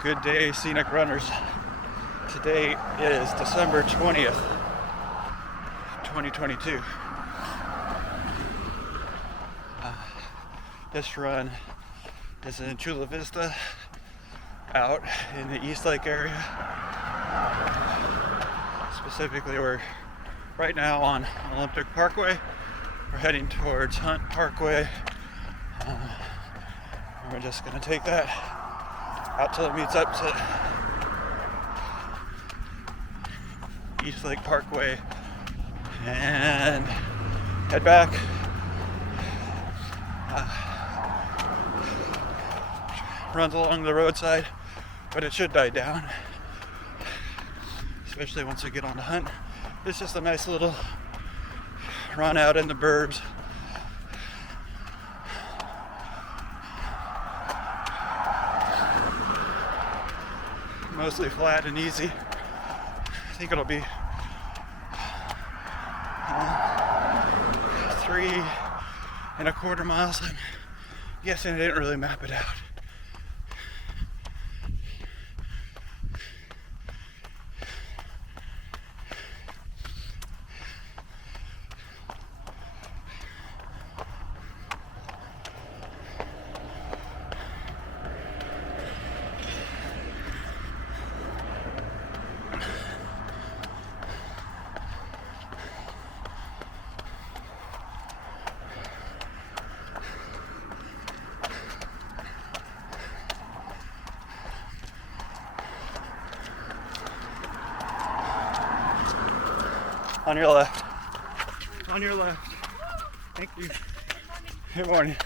Good day, Scenic Runners. Today is December 20th, 2022. This run is in Chula Vista, out in the East Lake area. Specifically, we're right now on Olympic Parkway. We're heading towards Hunte Parkway. We're just going to take that out till it meets up to East Lake Parkway and head back. Runs along the roadside, but it should die down, especially once we get on the hunt. It's just a nice little run out in the burbs. Mostly flat and easy. I think it'll be 3.25 miles. I'm guessing I didn't really map it out. On your left. On your left. Thank you. Good morning.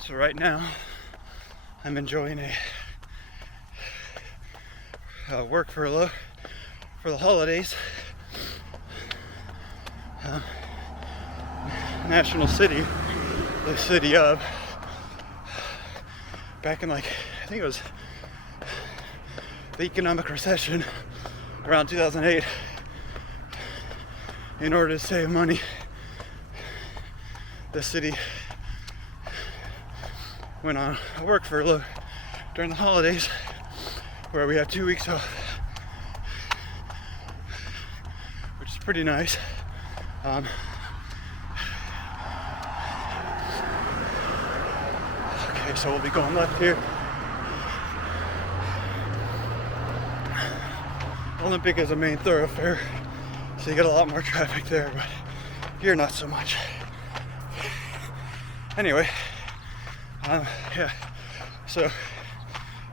So right now, I'm enjoying a work furlough for the holidays. National City, the city of, back in I think it was the economic recession around 2008, in order to save money, the city went on a work furlough during the holidays, where we have 2 weeks off, which is pretty nice. Okay, so we'll be going left here. Olympic is a main thoroughfare, so you get a lot more traffic there, but here not so much. Anyway, yeah, so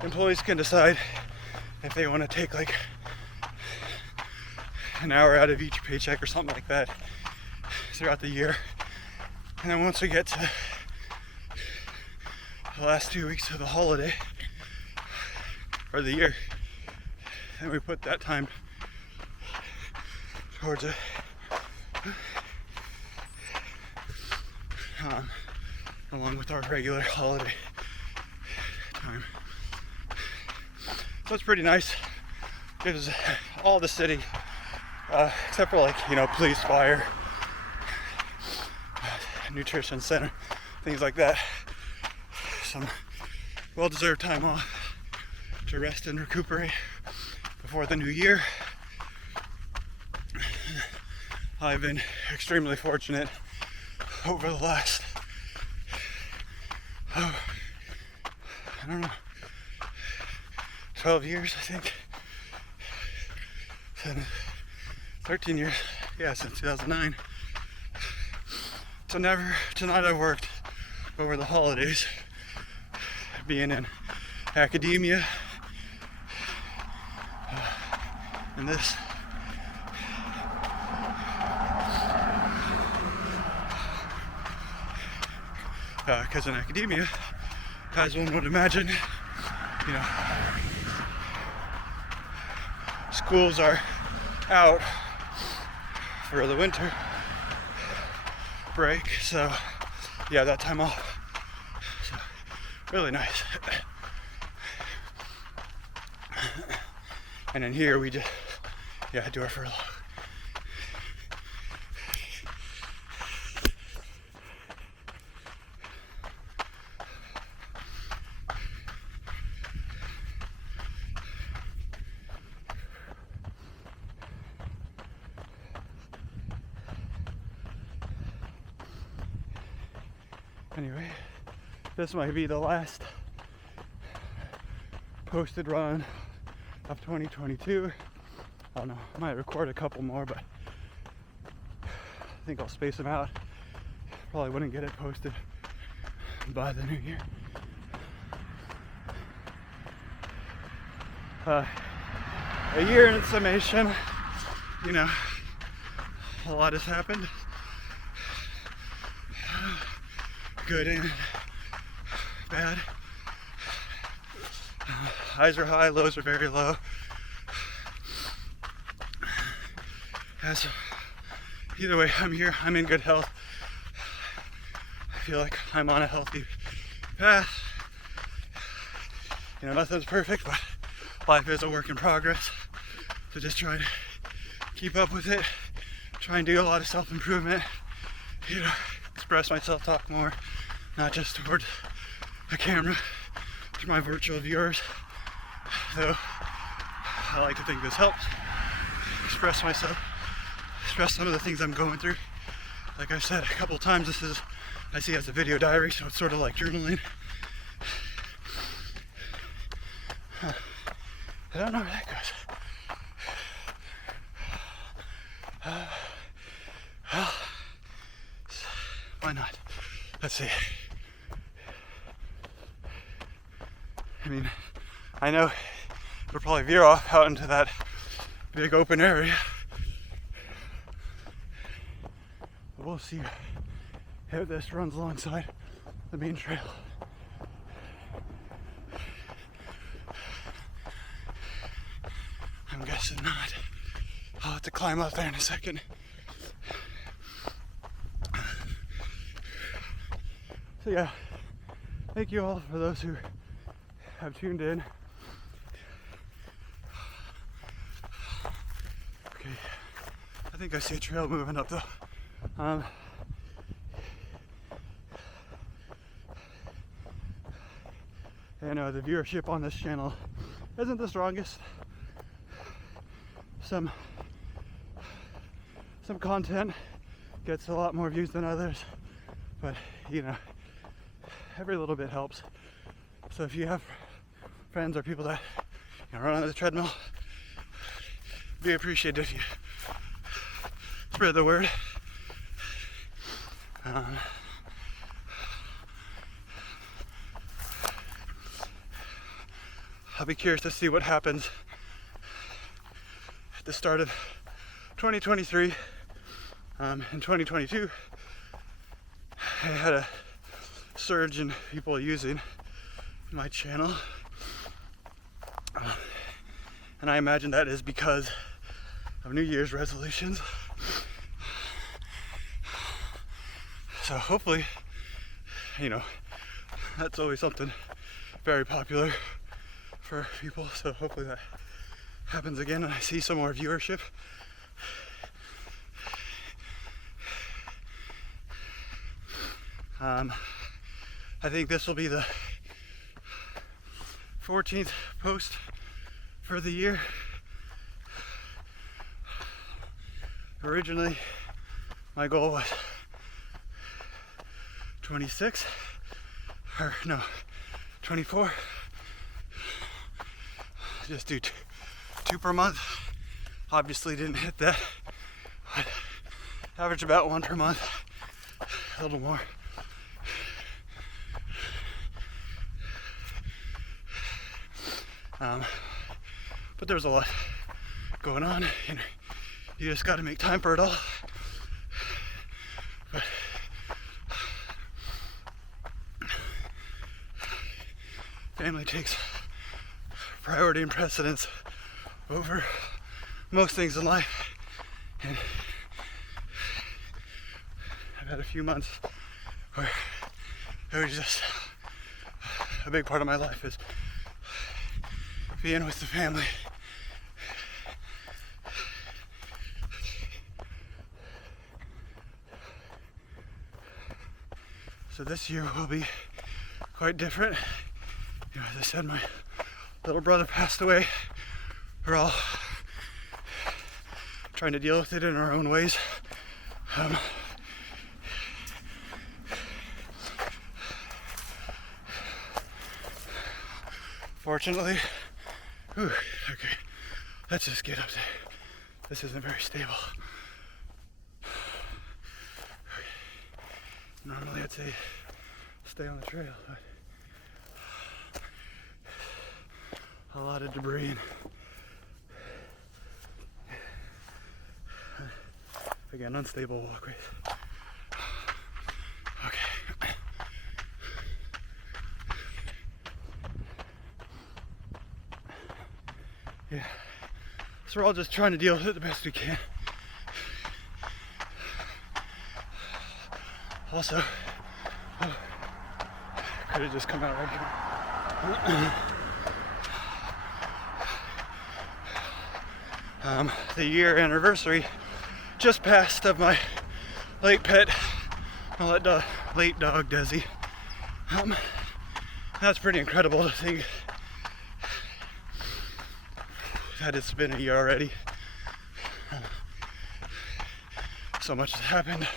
employees can decide if they want to take an hour out of each paycheck or something like that throughout the year. And then once we get to the last 2 weeks of the holiday or the year, then we put that time towards it. Along with our regular holiday time. So it's pretty nice. Gives all the city, except for police, fire, nutrition center, things like that, some well-deserved time off to rest and recuperate before the new year. I've been extremely fortunate over the last, I don't know, 12 years, I think. 13 years, yeah, since 2009. To not have worked over the holidays, being in academia, and this. Because in academia, as one would imagine, schools are out for the winter, break. So yeah, that time off. So really nice. And then here we just, yeah, do our furlough. Anyway, this might be the last posted run of 2022. I don't know, I might record a couple more, but I think I'll space them out. Probably wouldn't get it posted by the new year. A year in summation, you know, a lot has happened. Good and bad. Highs are high, lows are very low. As either way, I'm here, I'm in good health. I feel like I'm on a healthy path. You know, nothing's perfect, but life is a work in progress. So just try to keep up with it. Try and do a lot of self-improvement. You know, express myself, talk more, not just towards a camera, to my virtual viewers. Though I like to think this helps. Express myself, express some of the things I'm going through. Like I said a couple times, this is, I see as a video diary, so it's sort of like journaling. I don't know where that goes. Well, why not? Let's see. I mean, I know it'll probably veer off out into that big open area. But we'll see how this runs alongside the main trail. I'm guessing not. I'll have to climb up there in a second. So yeah, thank you all for those who have tuned in. Okay, I think I see a trail moving up though. I know the viewership on this channel isn't the strongest. Some content gets a lot more views than others, but you know, every little bit helps. So if you have friends or people that, you know, run on the treadmill, be appreciated if you spread the word. I'll be curious to see what happens at the start of 2023. In 2022, I had a surge in people using my channel, and I imagine that is because of New Year's resolutions. So hopefully, you know, that's always something very popular for people, so hopefully that happens again and I see some more viewership. I think this will be the 14th post for the year. Originally, my goal was 26, or no, 24. Just do two per month. Obviously didn't hit that, but average about one per month, a little more. But there's a lot going on, and you just got to make time for it all. But family takes priority and precedence over most things in life, and I've had a few months where it was just a big part of my life is being with the family. So this year will be quite different. You know, as I said, my little brother passed away. We're all trying to deal with it in our own ways. Fortunately, okay, let's just get up there. This isn't very stable. Normally I'd say stay on the trail, but a lot of debris and again, unstable walkways. Okay. Yeah. So we're all just trying to deal with it the best we can. Also, could have just come out right here. The year anniversary just passed of my late pet, my late dog Desi. That's pretty incredible to think that it's been a year already. So much has happened.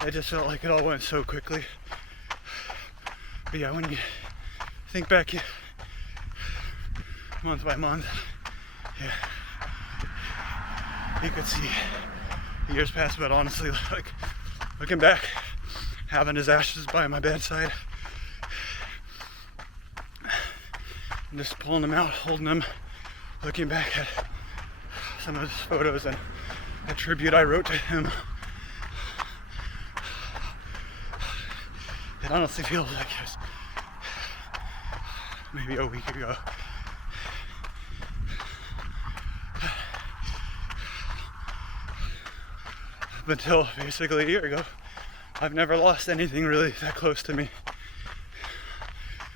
I just felt like it all went so quickly. But yeah, when you think back month by month, yeah, you could see the years pass. But honestly, like looking back, having his ashes by my bedside, and just pulling them out, holding them, looking back at some of his photos and a tribute I wrote to him. It honestly feels like it was maybe a week ago. Up until basically a year ago, I've never lost anything really that close to me.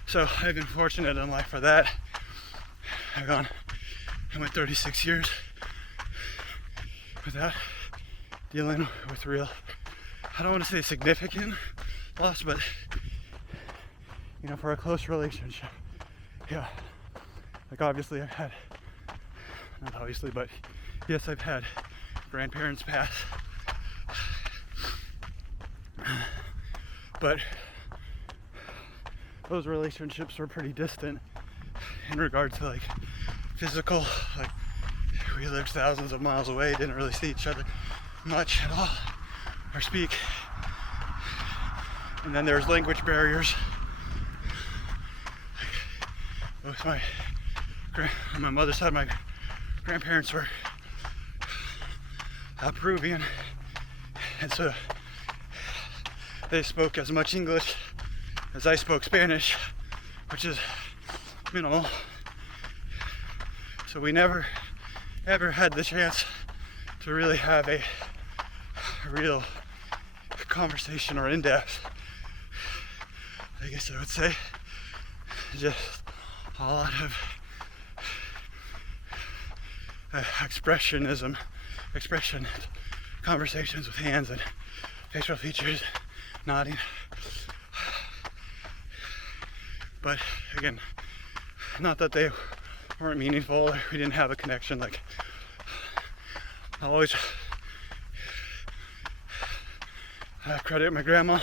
So I've been fortunate in life for that. I went 36 years without dealing with real, I don't want to say significant loss, but you know, for a close relationship, yeah. Like obviously I've had, not obviously, but yes, I've had grandparents pass, but those relationships were pretty distant in regard to like physical, like we lived thousands of miles away, didn't really see each other much at all or speak. And then there's language barriers. Both on my mother's side, my grandparents were Peruvian, and so they spoke as much English as I spoke Spanish, which is minimal. So we never ever had the chance to really have a real conversation or in-depth, I guess I would say, just a lot of expression, conversations with hands and facial features, nodding. But again, not that they weren't meaningful, we didn't have a connection. Like, I always credit my grandma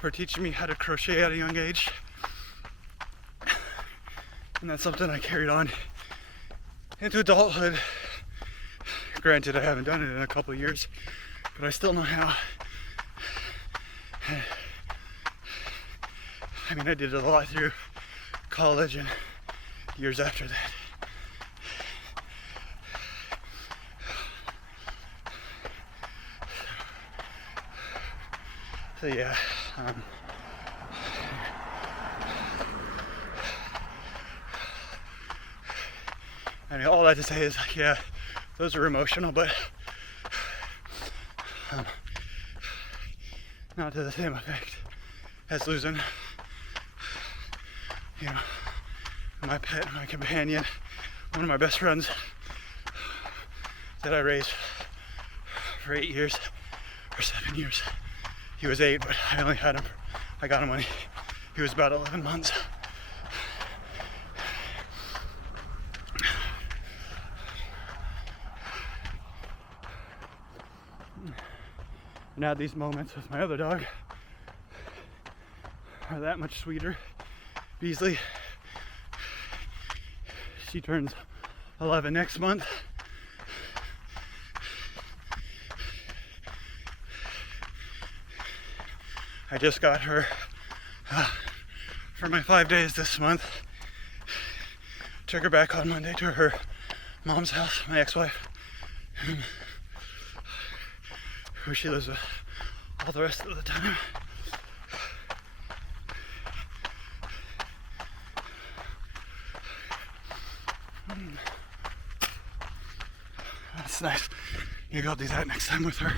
for teaching me how to crochet at a young age. And that's something I carried on into adulthood. Granted, I haven't done it in a couple of years, but I still know how. I mean, I did it a lot through college and years after that. So yeah, I mean, all that to say is, like, yeah, those are emotional, but Not to the same effect as losing, you know, my pet, my companion, one of my best friends that I raised for 8 years or 7 years. He was 8, but I only had him, I got him when he was about 11 months. Now these moments with my other dog are that much sweeter. Beasley, she turns 11 next month. I just got her for my 5 days this month. Took her back on Monday to her mom's house, my ex-wife, who she lives with all the rest of the time. That's nice. Maybe I'll do that next time with her.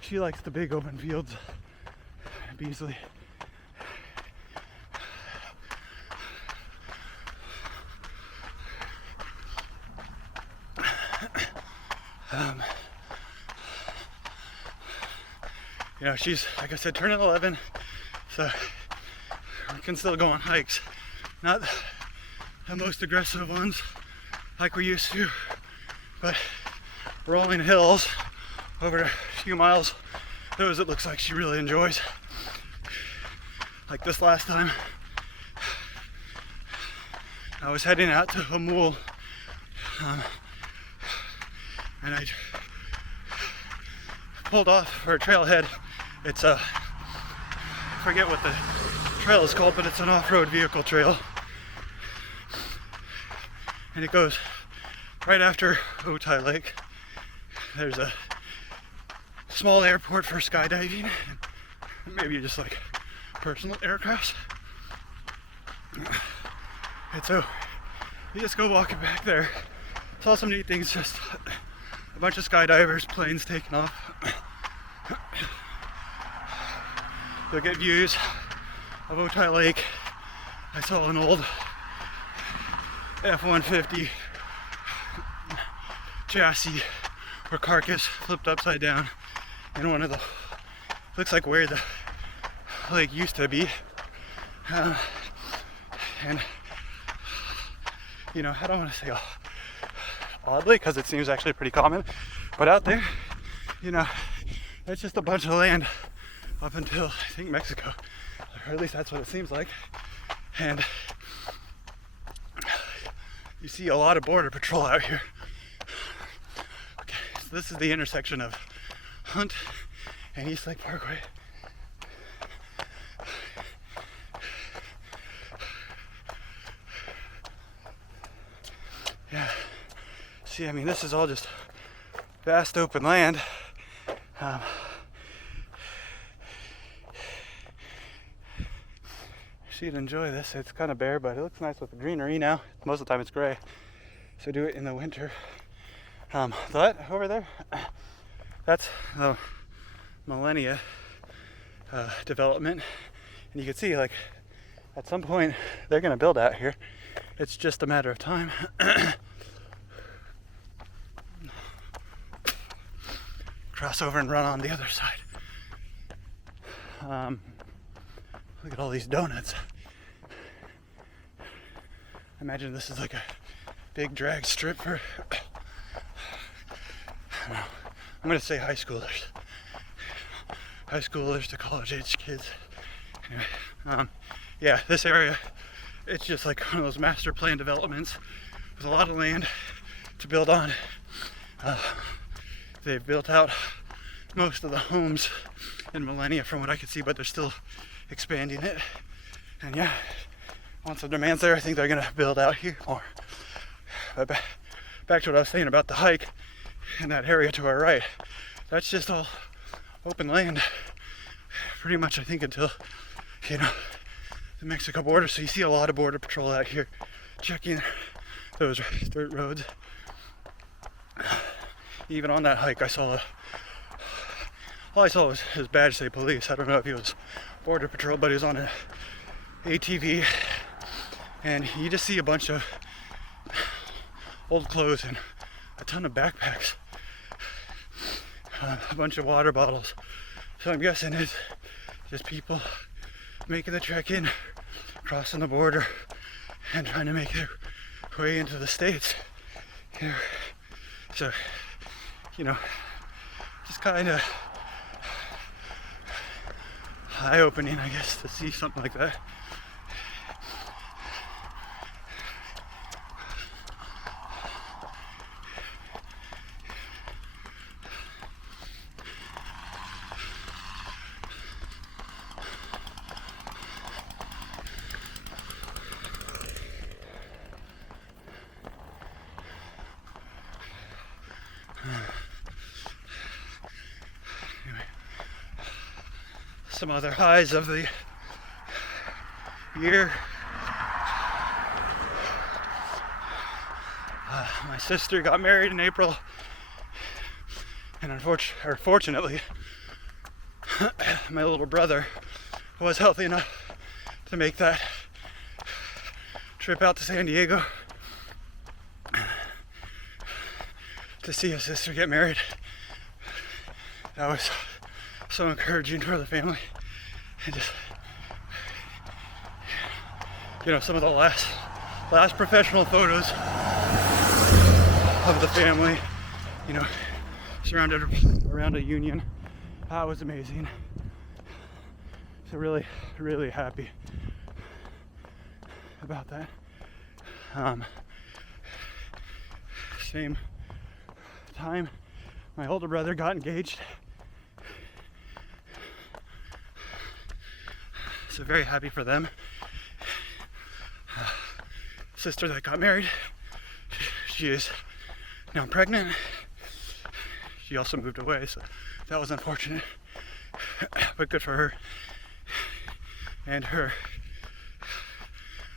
She likes the big open fields. Beasley. You know, she's, like I said, turning 11, so we can still go on hikes. Not the most aggressive ones like we used to, but rolling hills over a few miles, those it looks like she really enjoys. Like this last time, I was heading out to Hamul, and I pulled off for a trailhead. It's I forget what the trail is called, but it's an off-road vehicle trail. And it goes right after Otay Lake. There's a small airport for skydiving, and maybe just like personal aircrafts. And so you just go walking back there. Saw some neat things, just a bunch of skydivers, planes taking off. You'll get views of Otay Lake. I saw an old F-150 chassis or carcass flipped upside down in one of the, looks like where the lake used to be. And you know, I don't want to say oddly, because it seems actually pretty common, but out there, you know, it's just a bunch of land up until I think Mexico, or at least that's what it seems like. And you see a lot of border patrol out here. Okay, so this is the intersection of Hunte and East Lake Parkway. Yeah, see, I mean, this is all just vast open land. She'd enjoy this. It's kind of bare, but it looks nice with the greenery now. Most of the time it's gray, so do it in the winter. That over there, that's the Millennia development, and you can see, like, at some point they're going to build out here. It's just a matter of time. Cross over and run on the other side. Look at all these donuts. I imagine this is like a big drag strip for, I don't know, I'm going to say high schoolers. High schoolers to college age kids. Anyway, yeah, this area, it's just like one of those master plan developments with a lot of land to build on. They've built out most of the homes in Millennia from what I could see, but they're still expanding it. And yeah, once the demand's there, I think they're gonna build out here more. But back to what I was saying about the hike in that area to our right, that's just all open land pretty much, I think, until, you know, the Mexico border. So you see a lot of border patrol out here checking those dirt roads. even on that hike, I saw all I saw was his badge say police. I don't know if he was border patrol, but he was on an ATV, and you just see a bunch of old clothes and a ton of backpacks, a bunch of water bottles. So I'm guessing it's just people making the trek in, crossing the border, and trying to make their way into the States. So, just kind of eye-opening, I guess, to see something like that. Some other highs of the year. My sister got married in April, and fortunately, my little brother was healthy enough to make that trip out to San Diego to see his sister get married. That was so encouraging for the family. And just, some of the last professional photos of the family, surrounded around a union. That was amazing. So really, really happy about that. Same time, my older brother got engaged. So very happy for them. Sister that got married, she is now pregnant. She also moved away, so that was unfortunate, but good for her. And her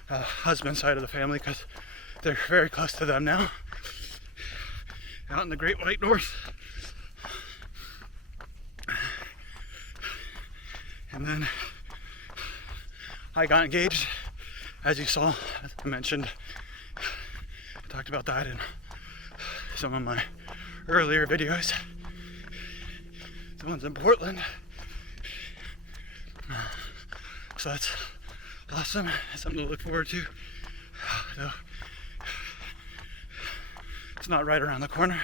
husband's side of the family, because they're very close to them now, out in the Great White North. And then I got engaged, as you saw, as I mentioned. I talked about that in some of my earlier videos. The ones in Portland. So that's awesome. It's something to look forward to. Though it's not right around the corner.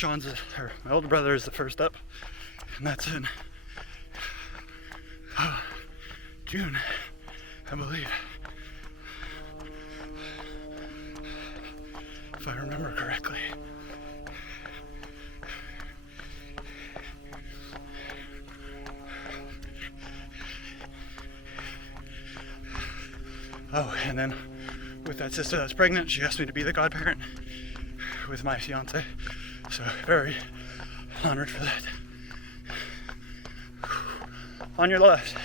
My older brother is the first up, and that's in June, I believe, if I remember correctly. Oh, and then with that sister that's pregnant, she asked me to be the godparent with my fiance. So very honored for that. On your left.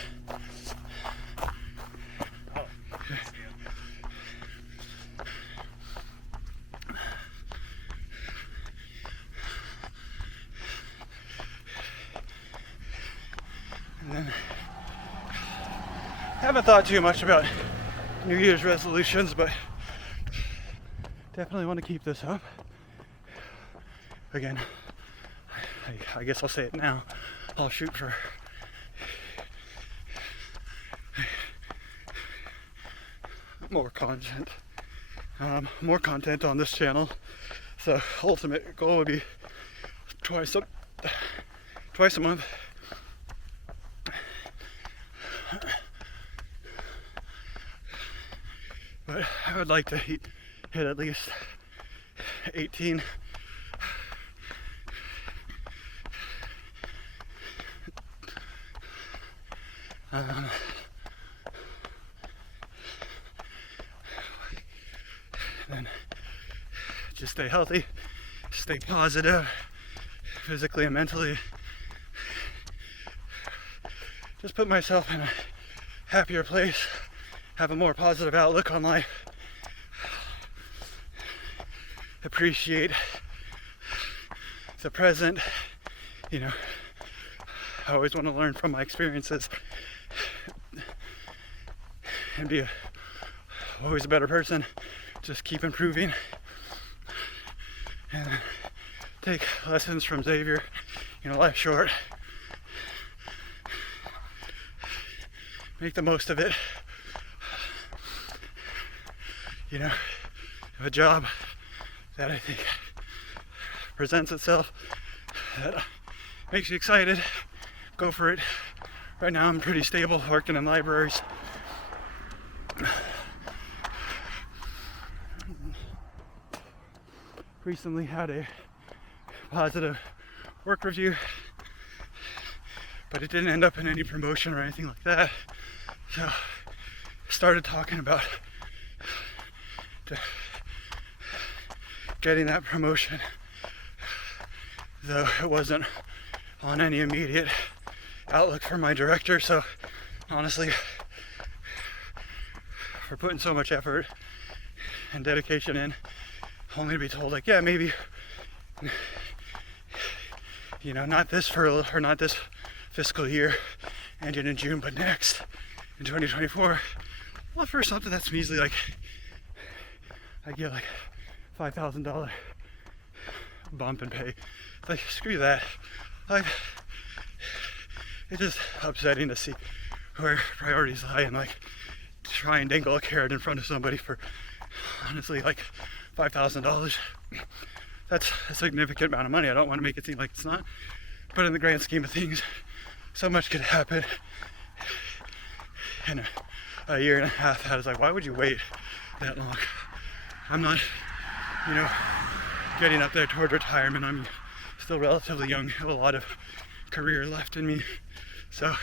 And then I haven't thought too much about New Year's resolutions, but definitely want to keep this up. Again, I guess I'll say it now. I'll shoot for more content on this channel. So ultimate goal would be twice a month. But I would like to hit at least 18. Then just stay healthy, stay positive, physically and mentally. Just put myself in a happier place, have a more positive outlook on life, the present. You know, I always want to learn from my experiences and be always a better person. Just keep improving and take lessons from Xavier. You know, life's short. Make the most of it. You know, have a job that I think presents itself, that makes you excited, go for it. Right now I'm pretty stable working in libraries. Recently had a positive work review, but it didn't end up in any promotion or anything like that. So started talking about getting that promotion, though it wasn't on any immediate outlook for my director. So honestly, for putting so much effort and dedication in, only to be told like, yeah, maybe, you know, not this fiscal year ending in June, but next in 2024. Well, for something that's measly, like I get like $5,000 bump in pay. Like, screw that. Like, it's just upsetting to see where priorities lie and like try and dangle a carrot in front of somebody for honestly like $5,000. That's a significant amount of money. I don't want to make it seem like it's not, but in the grand scheme of things, so much could happen in a year and a half. I was like, why would you wait that long? I'm not, you know, getting up there toward retirement. I'm still relatively young, have a lot of career left in me. So,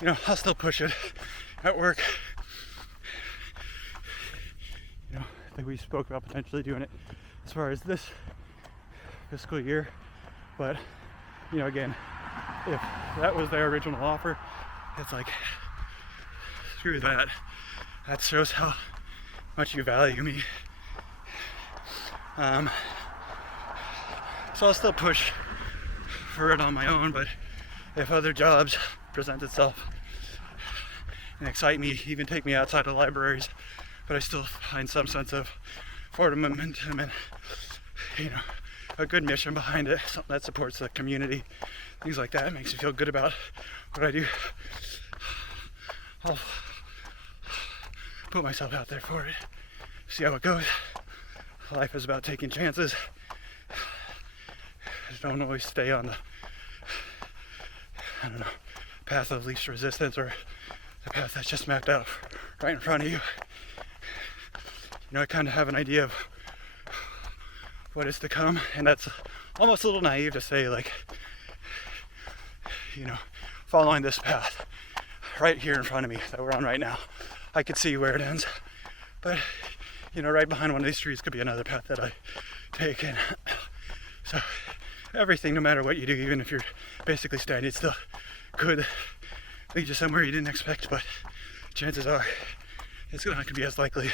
you know, I'll still push it at work. You know, I think we spoke about potentially doing it as far as this fiscal year. But, you know, again, if that was their original offer, it's like, screw that. That shows how much you value me. So I'll still push for it on my own, but if other jobs present itself and excite me, even take me outside of libraries, but I still find some sense of forward momentum and, you know, a good mission behind it, something that supports the community, things like that, it makes me feel good about what I do. I'll put myself out there for it, see how it goes. Life is about taking chances. Just don't always stay on the, I don't know, path of least resistance or the path that's just mapped out right in front of you. You know, I kind of have an idea of what is to come, and that's almost a little naive to say, like, you know, following this path right here in front of me that we're on right now, I could see where it ends, but you know, right behind one of these trees could be another path that I take, and so everything, no matter what you do, even if you're basically standing still, could lead you somewhere you didn't expect, but chances are it's not going to be as likely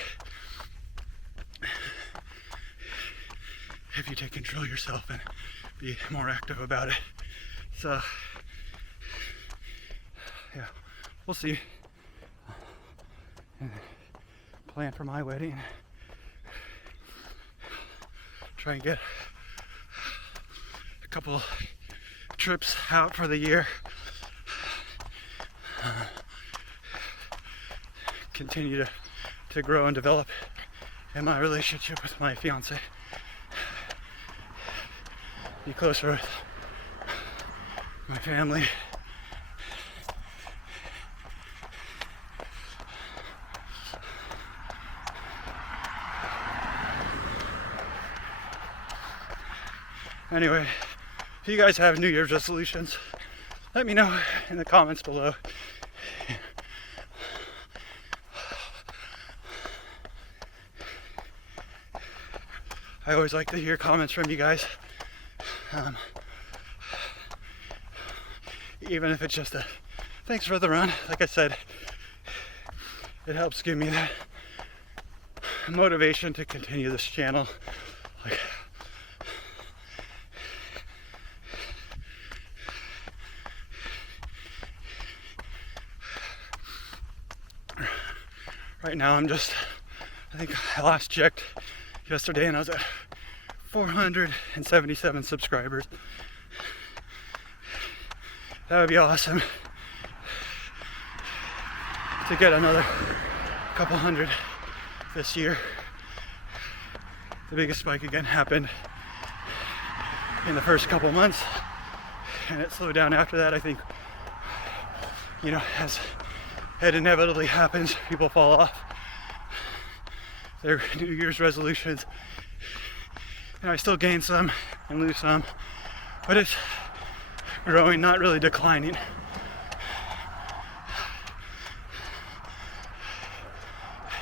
if you take control of yourself and be more active about it. So yeah, we'll see. And plan for my wedding, try and get a couple trips out for the year, continue to grow and develop in my relationship with my fiance, be closer with my family. Anyway, if you guys have New Year's resolutions, let me know in the comments below. I always like to hear comments from you guys. Even if it's just a thanks for the run. Like I said, it helps give me that motivation to continue this channel. Like, Right now I'm just, I think I last checked yesterday and I was at 477 subscribers. That would be awesome to get another couple hundred this year. The biggest spike again happened in the first couple months, and it slowed down after that. I think, you know, as it inevitably happens, people fall off their New Year's resolutions, and I still gain some and lose some, but it's growing, not really declining.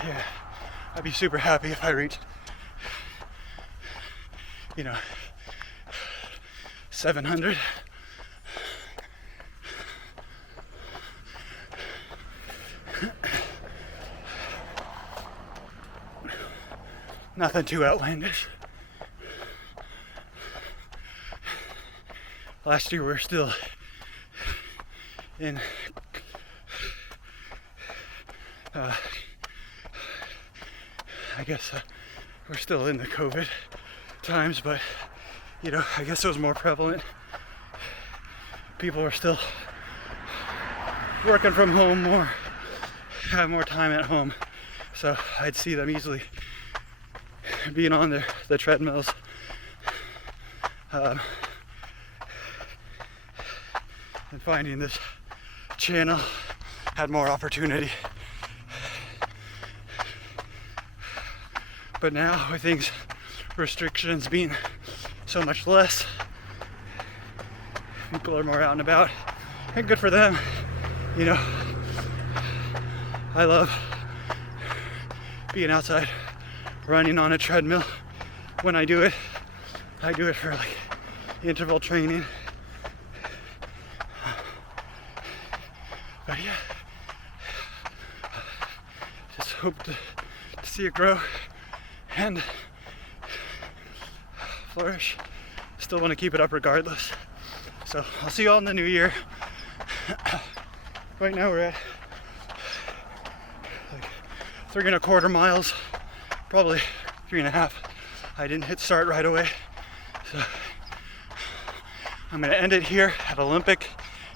Yeah, I'd be super happy if I reached, you know, 700. Nothing too outlandish. Last year we were still in I guess we're still in the COVID times, but you know, I guess it was more prevalent. People were still working from home more, have more time at home, so I'd see them easily being on the treadmills. And finding this channel had more opportunity. But now with things, restrictions being so much less, people are more out and about, and good for them. You know, I love being outside, running on a treadmill. When I do it for like interval training. But yeah, just hope to see it grow and flourish. Still want to keep it up regardless. So I'll see you all in the new year. Right now we're at like 3.25 miles, probably 3.5. I didn't hit start right away, so I'm gonna end it here at Olympic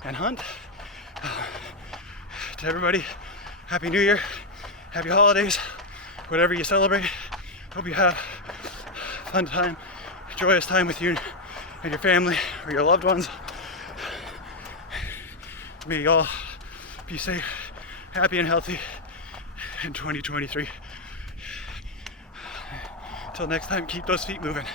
and Hunt. To everybody, Happy New Year, Happy Holidays, whatever you celebrate. Hope you have a fun time, joyous time with you and your family or your loved ones. May you all be safe, happy and healthy in 2023. Until next time, keep those feet moving.